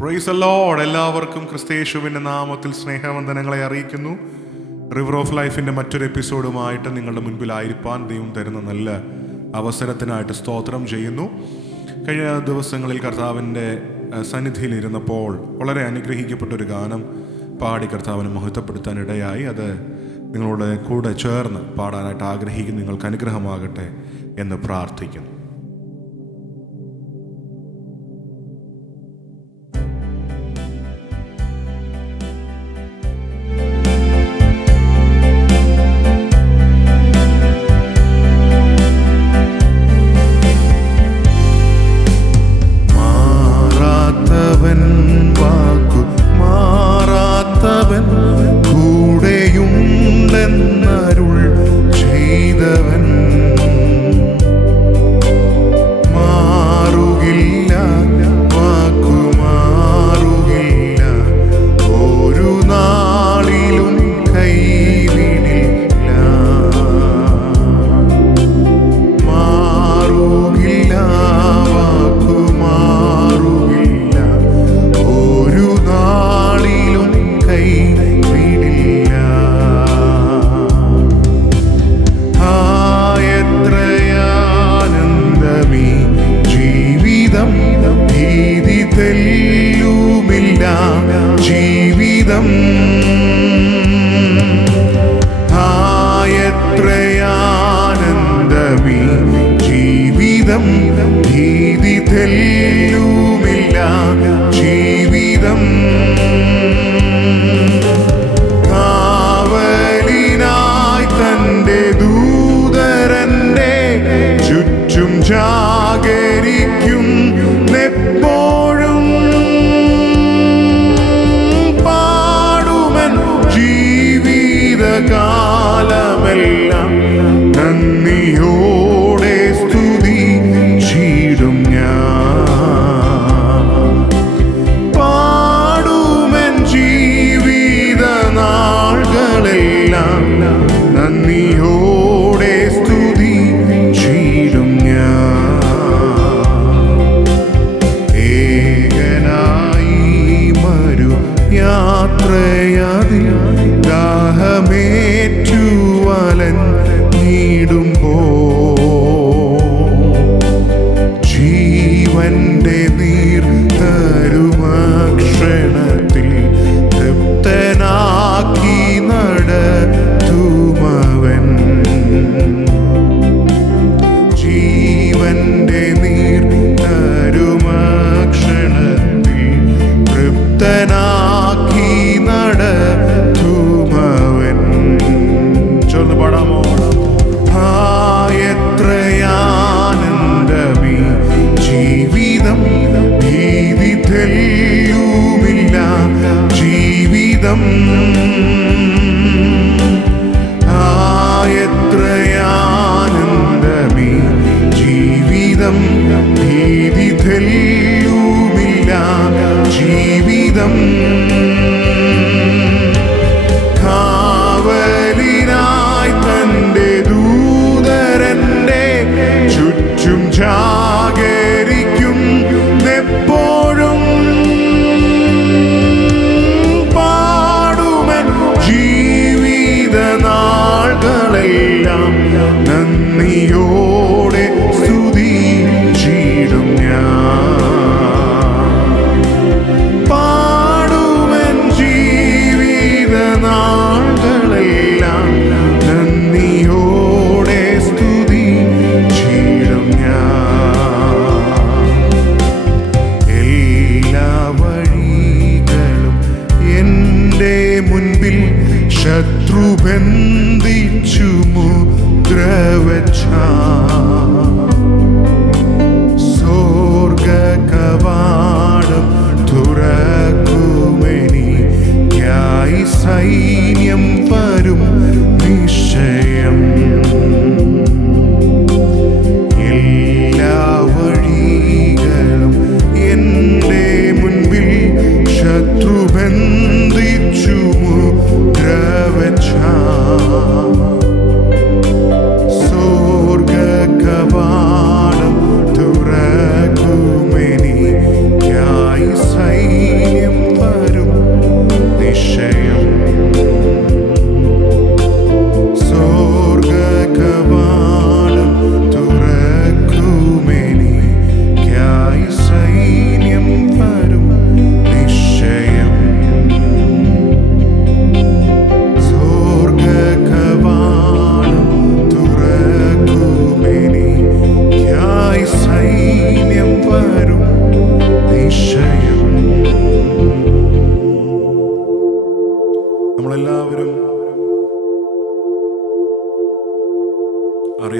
Praise the Lord. എല്ലാവർക്കും ക്രിസ്തയേശുവിൻ്റെ നാമത്തിൽ സ്നേഹവന്ദനങ്ങളെ അറിയിക്കുന്നു. റിവർ ഓഫ് ലൈഫിൻ്റെ മറ്റൊരു എപ്പിസോഡുമായിട്ട് നിങ്ങളുടെ മുൻപിലായിരിക്കാൻ ദൈവം തരുന്ന നല്ല അവസരത്തിനായിട്ട് സ്തോത്രം ചെയ്യുന്നു. കഴിഞ്ഞ ദിവസങ്ങളിൽ കർത്താവിൻ്റെ സന്നിധിയിലിരുന്നപ്പോൾ വളരെ അനുഗ്രഹിക്കപ്പെട്ടൊരു ഗാനം പാടി കർത്താവിനെ മഹത്വപ്പെടുത്താൻ ഇടയായി. അത് നിങ്ങളുടെ കൂടെ ചേർന്ന് പാടാനായിട്ട് ആഗ്രഹിക്കുന്നു. നിങ്ങൾക്ക് അനുഗ്രഹമാകട്ടെ എന്ന് പ്രാർത്ഥിക്കുന്നു. ജീവിതം എത്രയാനന്ദമീ ജീവിതം, ഭീതി തെല്ലുമില്ല ജീവിതം. കാവലിനായി തന്റെ ദൂതരന്റെ ചുറ്റും ജാഗരിക്കും എപ്പോഴും. കാലമെല്ലാം നന്ദിയോടെ സ്തുതിച്ചിടും ഞാൻ. പാടുമെൻ ജീവിത നാളുകളെല്ലാം നന്ദിയോടെ സ്തുതിച്ചിടും ഞാൻ. ഏകനായി മരു യാത്രയതിൽ ദാഹമേറ്റുവലഞ്ഞിടുമ്പോ ജീവന്റെ നീർ തരുമക്ഷണത്തിൽ തൃപ്തനാക്കി നടത്തുമവൻ. ജീവന്റെ നീർ തരുമക്ഷണത്തിൽ തൃപ്തനാക്കി നടത്തുമവൻ. ചൊല്ല് പാടാമോ? എത്രയാനന്ദമീ ജീവിതം, ഭീതി തെല്ലുമില്ല ജീവിതം. എത്രയാനന്ദമീ ജീവിതം, ഭീതി തെല്ലുമില്ല ജീവിതം. കാവലിനായി തന്റെ ദൂതരന്റെ ചുറ്റും ജാഗരിക്കും എപ്പോഴും. പാടുമെൻ ജീവിത നാളുകളെല്ലാം നന്ദിയോടെ സ്തുതിച്ചിടും ഞാൻ. പാടുമെൻ ജീവിത നാളുകളെല്ലാം നന്ദിയോടെ സ്തുതിച്ചിടും ഞാൻ. എല്ലാ വഴികളും എൻ്റെ മുൻപിൽ ശത്രു ബന്ധിച്ചു മുദ്രവച്ച സ്വർഗ കവാടം തുറക്കുമെനിക്കായി സൈന്യം വരും നിശ്ചയം. എല്ലാ വഴികളും എൻ്റെ മുൻപിൽ ശത്രു ബന്ധിച്ചു മുദ്രവച്ച സ്വർഗ കവാടം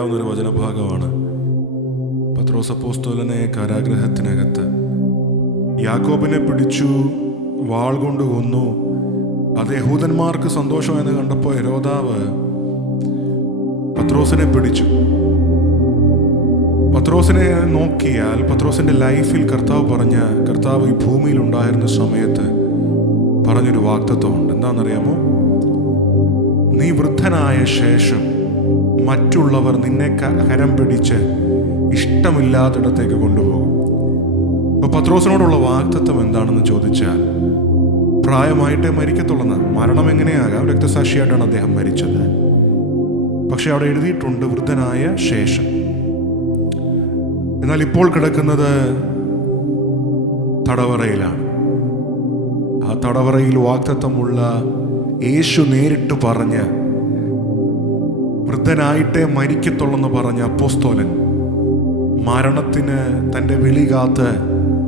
അറിയാവുന്നൊരു വചനഭാഗമാണ്. പത്രോസ് അപ്പോസ്തലനെ കാരാഗൃഹത്തിനകത്ത് യാക്കോബിനെ പിടിച്ചു വാൾ കൊണ്ട് കൊന്നു. അത് യഹൂദന്മാർക്ക് സന്തോഷമെന്ന് കണ്ടപ്പോൾ ഹെരോദാവ് പത്രോസിനെ പിടിച്ചു. പത്രോസിനെ നോക്കിയാൽ പത്രോസിന്റെ ലൈഫിൽ കർത്താവ് ഈ ഭൂമിയിൽ ഉണ്ടായിരുന്ന സമയത്ത് പറഞ്ഞൊരു വാഗ്ദത്തമുണ്ട്. എന്താണെന്നറിയാമോ? നീ വൃദ്ധനായ ശേഷം മറ്റുള്ളവർ നിന്നെ കരം പിടിച്ച് ഇഷ്ടമില്ലാത്തിടത്തേക്ക് കൊണ്ടുപോകും. അപ്പൊ പത്രോസിനോടുള്ള വാഗ്ദത്തം എന്താണെന്ന് ചോദിച്ചാൽ, പ്രായമായിട്ടേ മരിക്കത്തുള്ളെന്ന്. മരണം എങ്ങനെയാകാം? രക്തസാക്ഷിയായിട്ടാണ് അദ്ദേഹം മരിച്ചത്. പക്ഷെ അവിടെ എഴുതിയിട്ടുണ്ട് വൃദ്ധനായ ശേഷം. എന്നാൽ ഇപ്പോൾ കിടക്കുന്നത് തടവറയിലാണ്. ആ തടവറയിൽ വാഗ്ദത്തമുള്ള യേശു നേരിട്ട് പറഞ്ഞ് വൃദ്ധനായിട്ടേ മരിക്കത്തുള്ളെന്ന് പറഞ്ഞ അപ്പോസ്തലൻ മരണത്തിന് തൻ്റെ വിളി കാത്ത്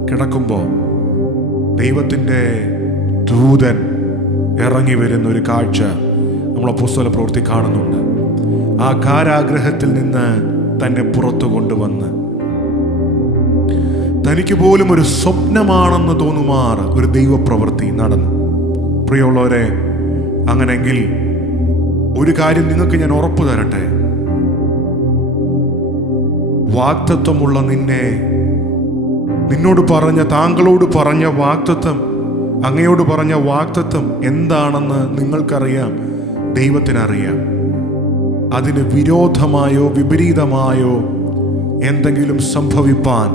കിടക്കുമ്പോൾ ദൈവത്തിൻ്റെ ദൂതൻ ഇറങ്ങി വരുന്ന ഒരു കാഴ്ച നമ്മൾ അപ്പോസ്തല പ്രവൃത്തി കാണുന്നുണ്ട്. ആ കാരാഗ്രഹത്തിൽ നിന്ന് തന്നെ പുറത്തു കൊണ്ടുവന്ന് തനിക്ക് പോലും ഒരു സ്വപ്നമാണെന്ന് തോന്നുമാർ ഒരു ദൈവപ്രവൃത്തി നടന്നു. പ്രിയമുള്ളവരെ, അങ്ങനെങ്കിൽ ഒരു കാര്യം നിങ്ങൾക്ക് ഞാൻ ഉറപ്പു തരട്ടെ. വാഗ്ദത്തമുള്ള നിന്നോട് പറഞ്ഞ, താങ്കളോട് പറഞ്ഞ വാഗ്ദത്തം, അങ്ങയോട് പറഞ്ഞ വാഗ്ദത്തം എന്താണെന്ന് നിങ്ങൾക്കറിയാം, ദൈവത്തിനറിയാം. അതിന് വിരോധമായോ വിപരീതമായോ എന്തെങ്കിലും സംഭവിപ്പാൻ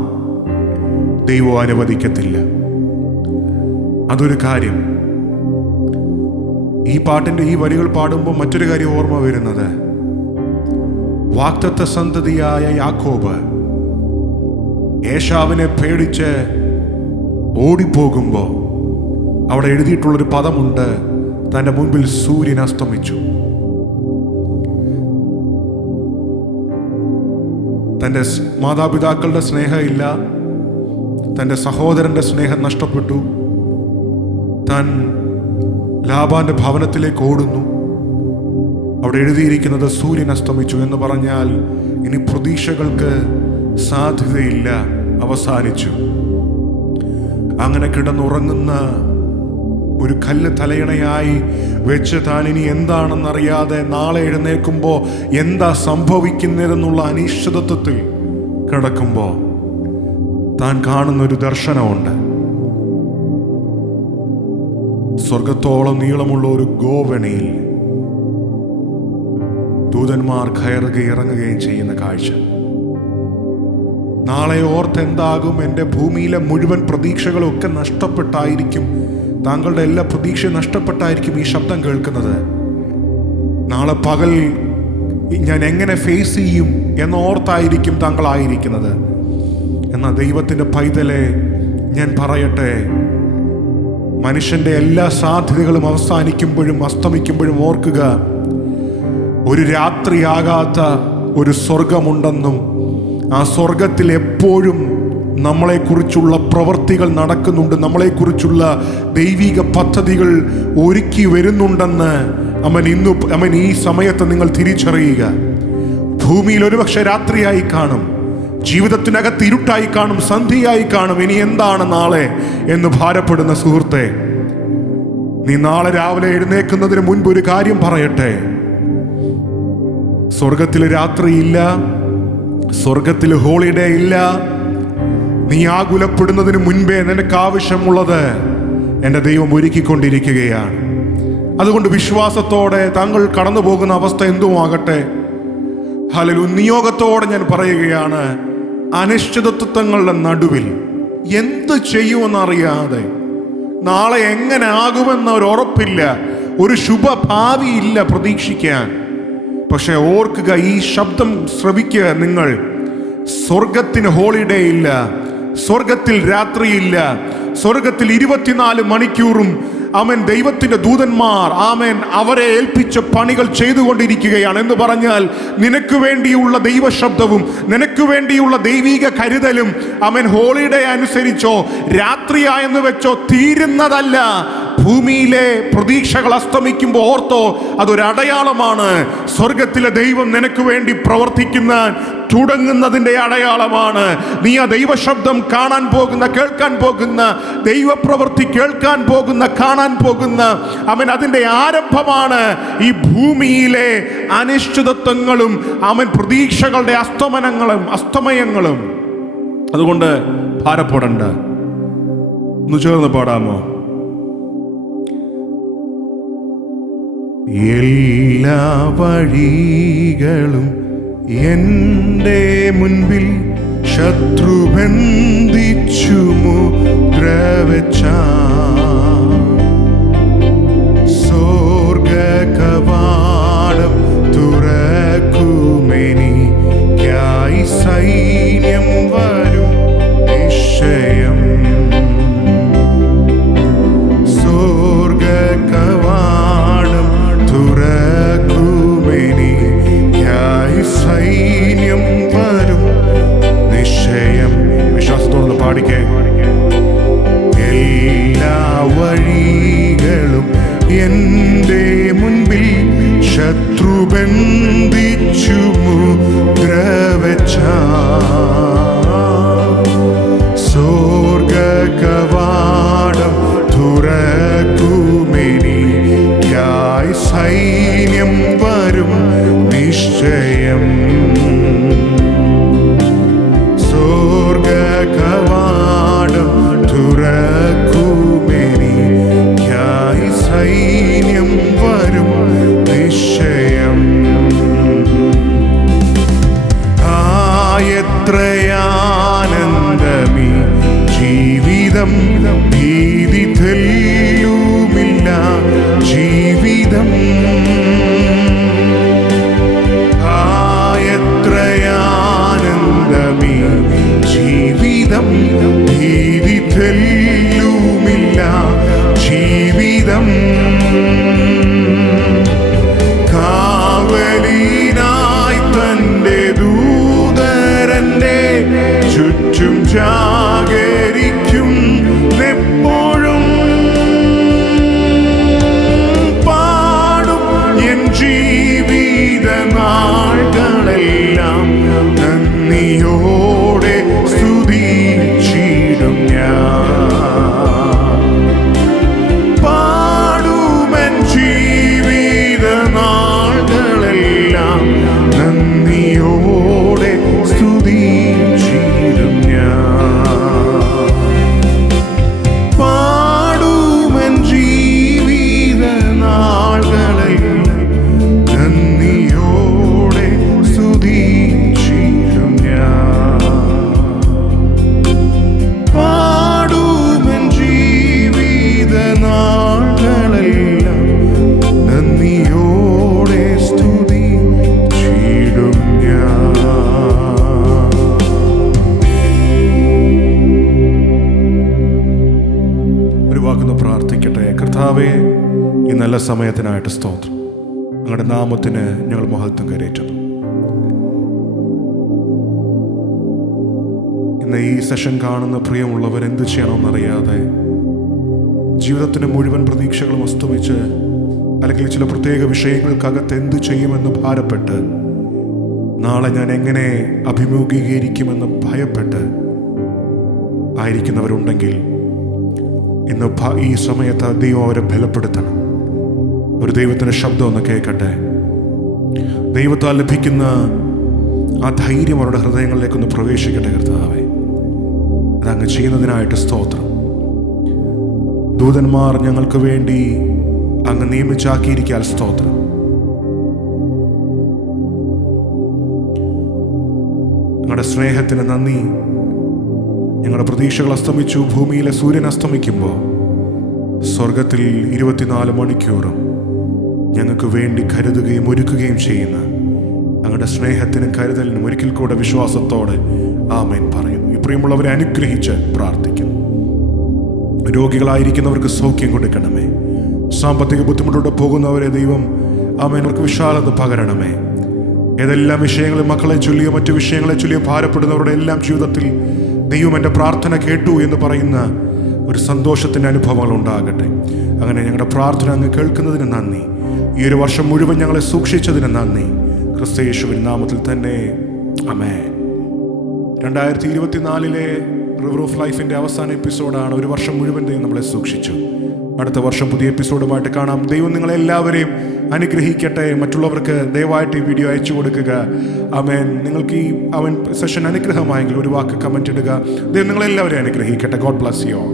ദൈവം അനുവദിക്കത്തില്ല. അതൊരു കാര്യം. ഈ പാട്ടിന്റെ ഈ വരികൾ പാടുമ്പോൾ മറ്റൊരു കാര്യം ഓർമ്മ വരുന്നത്, വാഗ്ദത്ത സന്തതിയായ യാക്കോബ് ഏശാവിനെ പേടിച്ച് ഓടിപ്പോകുമ്പോൾ അവിടെ എഴുതിയിട്ടുള്ളൊരു പദമുണ്ട്, തൻ്റെ മുൻപിൽ സൂര്യൻ അസ്തമിച്ചു. തൻ്റെ മാതാപിതാക്കളുടെ സ്നേഹമില്ല, തൻ്റെ സഹോദരൻ്റെ സ്നേഹം നഷ്ടപ്പെട്ടു. താൻ ലാബാന്റെ ഭവനത്തിലേക്ക് ഓടുന്നു. അവിടെ എഴുതിയിരിക്കുന്നത് സൂര്യൻ അസ്തമിച്ചു എന്ന് പറഞ്ഞാൽ ഇനി പ്രതീക്ഷകൾക്ക് സാധ്യതയില്ല, അവസാനിച്ചു. അങ്ങനെ കിടന്നുറങ്ങുന്ന ഒരു കല്ല് തലയണയായി വെച്ച് താൻ ഇനി എന്താണെന്നറിയാതെ നാളെ എഴുന്നേൽക്കുമ്പോൾ എന്താ സംഭവിക്കുന്നതെന്നുള്ള അനിശ്ചിതത്വത്തിൽ കിടക്കുമ്പോൾ താൻ കാണുന്നൊരു ദർശനമുണ്ട്. സ്വർഗത്തോളം നീളമുള്ള ഒരു ഗോവണിയിൽ ദൂതന്മാർ കയറുകയും ഇറങ്ങുകയും ചെയ്യുന്ന കാഴ്ച. നാളെ ഓർത്തെന്താകും? എൻ്റെ ഭൂമിയിലെ മുഴുവൻ പ്രതീക്ഷകളും ഒക്കെ നഷ്ടപ്പെട്ടായിരിക്കും, താങ്കളുടെ എല്ലാ പ്രതീക്ഷയും നഷ്ടപ്പെട്ടായിരിക്കും ഈ ശബ്ദം കേൾക്കുന്നത്. നാളെ പകൽ ഞാൻ എങ്ങനെ ഫേസ് ചെയ്യും എന്നോർത്തായിരിക്കും താങ്കളായിരിക്കുന്നത്. എന്നാൽ ദൈവത്തിൻ്റെ പൈതലെ, ഞാൻ പറയട്ടെ, മനുഷ്യന്റെ എല്ലാ സാധ്യതകളും അവസാനിക്കുമ്പോഴും അസ്തമിക്കുമ്പോഴും ഓർക്കുക, ഒരു രാത്രിയാകാത്ത ഒരു സ്വർഗമുണ്ടെന്നും ആ സ്വർഗത്തിൽ എപ്പോഴും നമ്മളെക്കുറിച്ചുള്ള പ്രവൃത്തികൾ നടക്കുന്നുണ്ട്, നമ്മളെക്കുറിച്ചുള്ള ദൈവിക പദ്ധതികൾ ഒരുക്കി വരുന്നുണ്ടെന്ന് അവൻ ഈ സമയത്ത് നിങ്ങൾ തിരിച്ചറിയുക. ഭൂമിയിൽ ഒരുപക്ഷെ രാത്രിയായി കാണും, ജീവിതത്തിനകത്ത് ഇരുട്ടായി കാണും, സന്ധ്യയായി കാണും. ഇനി എന്താണ് നാളെ എന്ന് ഭാരപ്പെടുന്ന സുഹൃത്തെ, നീ നാളെ രാവിലെ എഴുന്നേൽക്കുന്നതിന് മുൻപ് ഒരു കാര്യം പറയട്ടെ. സ്വർഗത്തിൽ രാത്രിയില്ല, സ്വർഗത്തിൽ ഹോളിഡേ ഇല്ല. നീ ആകുലപ്പെടുന്നതിന് മുൻപേ നിനക്ക് ആവശ്യമുള്ളത് എൻ്റെ ദൈവം ഒരുക്കിക്കൊണ്ടിരിക്കുകയാണ്. അതുകൊണ്ട് വിശ്വാസത്തോടെ താങ്കൾ കടന്നു പോകുന്ന അവസ്ഥ എന്തുമാകട്ടെ, ഹല്ലേലൂയ, നിയോഗത്തോടെ ഞാൻ പറയുകയാണ്, അനിശ്ചിതത്വങ്ങളുടെ നടുവിൽ എന്ത് ചെയ്യുമെന്നറിയാതെ, നാളെ എങ്ങനെ ആകുമെന്ന ഒരു ഉറപ്പില്ല, ഒരു ശുഭഭാവിയില്ല പ്രതീക്ഷിക്കാൻ. പക്ഷെ ഓർക്കുക, ഈ ശബ്ദം ശ്രവിക്കുക നിങ്ങൾ, സ്വർഗത്തിന് ഹോളിഡേ ഇല്ല, സ്വർഗത്തിൽ രാത്രിയില്ല, സ്വർഗത്തിൽ 24 മണിക്കൂറും ദൈവത്തിന്റെ ദൂതന്മാർ അവരെ ഏൽപ്പിച്ച പണികൾ ചെയ്തുകൊണ്ടിരിക്കുകയാണ്. എന്ന് പറഞ്ഞാൽ നിനക്ക് വേണ്ടിയുള്ള ദൈവശബ്ദവും നിനക്ക് വേണ്ടിയുള്ള ദൈവിക കരുതലും ഹോളിഡേ അനുസരിച്ചോ രാത്രിയായെന്ന് വെച്ചോ തീരുന്നതല്ല. ഭൂമിയിലെ പ്രതീക്ഷകൾ അസ്തമിക്കുമ്പോൾ ഓർത്തോ, അതൊരു അടയാളമാണ്. സ്വർഗത്തിലെ ദൈവം നിനക്ക് വേണ്ടി പ്രവർത്തിക്കുന്ന തുടങ്ങുന്നതിൻ്റെ അടയാളമാണ്. നീ ആ ദൈവശബ്ദം കാണാൻ പോകുന്ന, കേൾക്കാൻ പോകുന്ന, ദൈവപ്രവൃത്തി കേൾക്കാൻ പോകുന്ന, കാണാൻ പോകുന്ന അവൻ അതിൻ്റെ ആരംഭമാണ്. ഈ ഭൂമിയിലെ അനിശ്ചിതത്വങ്ങളും അവൻ പ്രതീക്ഷകളുടെ അസ്തമയങ്ങളും. അതുകൊണ്ട് ഭാരപ്പെടണ്ട. ഒന്ന് ചേർന്ന് പാടാമോ? എല്ലാ വഴികളും എൻ്റെ മുൻപിൽ ശത്രു ബന്ധിച്ചു മുദ്ര വെച്ച സ്വർഗ കവാടം തുറക്കുമെനിക്കായി സൈന്യം വരും നിശ്ചയം. സ്വർഗ കവാടം തുറക്കുമെനിക്കായി സൈന്യം വരും നിശ്ചയം. വിശ്വാസത്തോടെ പാടിക്കേ. എല്ലാ വഴികളും എൻ്റെ മുൻപിൽ ശത്രു ബന്ധിച്ചു മുദ്ര വെച്ച സ്വർഗ കവാടം തുറക്കുമെനിക്കായി സൈന്യം വരും നിശ്ചയം. സ്വർഗ കവാടം തുറക്കുമെനിക്കായി സൈന്യം വരും നിശ്ചയം. എത്രയാനന്ദമീ ജീവിതം, ഭീതി തെല്ലുമില്ല ജീവിതം. എത്രയാനന്ദമീ ജീവിതം, ഭീതി തെല്ലുമില്ല ജീവിതം. കാവലിനായി തന്റെ ദൂതരന്റെ ചുറ്റും ജാഗരിക്കും എപ്പോഴും. പാടും എൻ ജീവിത നാളുകളെല്ലാം നന്ദിയോടെ സ്തുതിച്ചിടും ഞാൻ. പാടുമെൻ ജീവിത നാളുകളെല്ലാം നന്ദിയോടെ സ്തുതിച്ചിടും ഞാൻ. പാടുമെൻ ജീവിത നാളുകളെല്ലാം നന്ദിയോടെ സ്തുതിച്ചിടും ഞാൻ. പാടുമെൻ ജീവിത നാളുകളെല്ലാം നന്ദിയോടെ സ്തുതിച്ചിടും ഞാൻ. ഒരു വാക്കൊന്ന് പ്രാർത്ഥിക്കട്ടെ. കർത്താവേ, ഈ നല്ല സമയത്തിനായിട്ട് സ്തോത്രം. ഞങ്ങളുടെ നാമത്തിന് ഞങ്ങൾ മഹത്വം കരേറ്റുന്നു. ഇന്ന് ഈ സെഷൻ കാണുന്ന പ്രിയമുള്ളവർ എന്ത് ചെയ്യണമെന്നറിയാതെ ജീവിതത്തിന് മുഴുവൻ പ്രതീക്ഷകളും അസ്തമിച്ച്, അല്ലെങ്കിൽ ചില പ്രത്യേക വിഷയങ്ങൾക്കകത്ത് എന്ത് ചെയ്യുമെന്ന് ഭാരപ്പെട്ട്, നാളെ ഞാൻ എങ്ങനെ അഭിമുഖീകരിക്കുമെന്ന് ഭയപ്പെട്ട് ആയിരിക്കുന്നവരുണ്ടെങ്കിൽ ഇന്ന് ഈ സമയത്ത് ദൈവം അവരെ ബലപ്പെടുത്തണം. ഒരു ദൈവത്തിൻ്റെ ശബ്ദം ഒന്ന് കേൾക്കട്ടെ. ദൈവത്താൽ ലഭിക്കുന്ന ആ ധൈര്യം അവരുടെ ഹൃദയങ്ങളിലേക്കൊന്ന് പ്രവേശിക്കട്ടെ. കർത്താവേ, അതങ്ങ് ചെയ്യുന്നതിനായിട്ട് സ്തോത്രം. ദൂതന്മാർ ഞങ്ങൾക്ക് വേണ്ടി അങ്ങ് നിയമിച്ചാക്കിയിരിക്കാൻ സ്തോത്രം. ഞങ്ങളുടെ സ്നേഹത്തിന് നന്ദി. ഞങ്ങളുടെ പ്രതീക്ഷകൾ അസ്തമിച്ചു. ഭൂമിയിലെ സൂര്യൻ അസ്തമിക്കുമ്പോൾ സ്വർഗത്തിൽ 24 മണിക്കൂറും ഞങ്ങൾക്ക് വേണ്ടി കരുതുകയും ഒരുക്കുകയും ചെയ്യുന്ന ഞങ്ങളുടെ സ്നേഹത്തിനും കരുതലിനും ഒരിക്കൽ കൂടെ വിശ്വാസത്തോടെ ആമേൻ പറയുന്നു. ഈ പ്രിയമുള്ളവരെ അനുഗ്രഹിച്ച് പ്രാർത്ഥിക്കുന്നു. രോഗികളായിരിക്കുന്നവർക്ക് സൗഖ്യം കൊടുക്കണമേ. സാമ്പത്തിക ബുദ്ധിമുട്ടോടെ പോകുന്നവരെ ദൈവം ആമേൻ അവർക്ക് വിശാലത പകരണമേ. ഏതെല്ലാം വിഷയങ്ങളും മക്കളെ ചൊല്ലിയോ മറ്റു വിഷയങ്ങളെ ചൊല്ലിയോ ഭാരപ്പെടുന്നവരുടെ എല്ലാം ജീവിതത്തിൽ ദൈവം എൻ്റെ പ്രാർത്ഥന കേട്ടു എന്ന് പറയുന്ന ഒരു സന്തോഷത്തിൻ്റെ അനുഭവങ്ങൾ ഉണ്ടാകട്ടെ. അങ്ങനെ ഞങ്ങളുടെ പ്രാർത്ഥന അങ്ങ് കേൾക്കുന്നതിന് നന്ദി. ഈ ഒരു വർഷം മുഴുവൻ ഞങ്ങളെ സൂക്ഷിച്ചതിന് നന്ദി. ക്രിസ്തുയേശുവിൻ നാമത്തിൽ തന്നെ ആമേൻ. 2024 റിവർ ഓഫ് ലൈഫിൻ്റെ അവസാന എപ്പിസോഡാണ്. ഒരു വർഷം മുഴുവൻ ദൈവം നമ്മളെ സൂക്ഷിച്ചു. അടുത്ത വർഷം പുതിയ എപ്പിസോഡുമായിട്ട് കാണാം. ദൈവം നിങ്ങളെല്ലാവരെയും അനുഗ്രഹിക്കട്ടെ. മറ്റുള്ളവർക്ക് ദയവായിട്ട് ഈ വീഡിയോ അയച്ചു കൊടുക്കുക. ആമേൻ. നിങ്ങൾക്ക് ഈ സെഷൻ അനുഗ്രഹമായെങ്കിൽ ഒരു വാക്ക് കമൻറ്റ് ഇടുക. ദൈവം നിങ്ങളെല്ലാവരെയും അനുഗ്രഹിക്കട്ടെ. God bless you all.